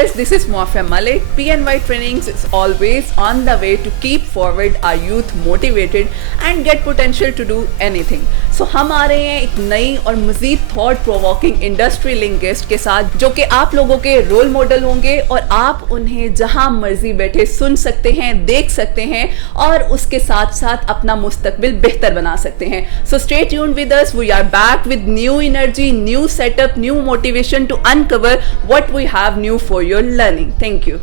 viewers, this is Muafia Malik. PNY Trainings is always on the way to keep forward our youth motivated and get potential to do anything. So हम आ रहे हैं एक नई और मज़ीद thought provoking industry link guest के साथ, जो कि आप लोगों के रोल मॉडल होंगे और आप उन्हें जहां मर्जी बैठे सुन सकते हैं, देख सकते हैं और उसके साथ साथ अपना मुस्तकबिल बेहतर बना सकते हैं. So stay tuned with us. We are back with new energy, new setup, new motivation to uncover what we have new for your learning. Thank you.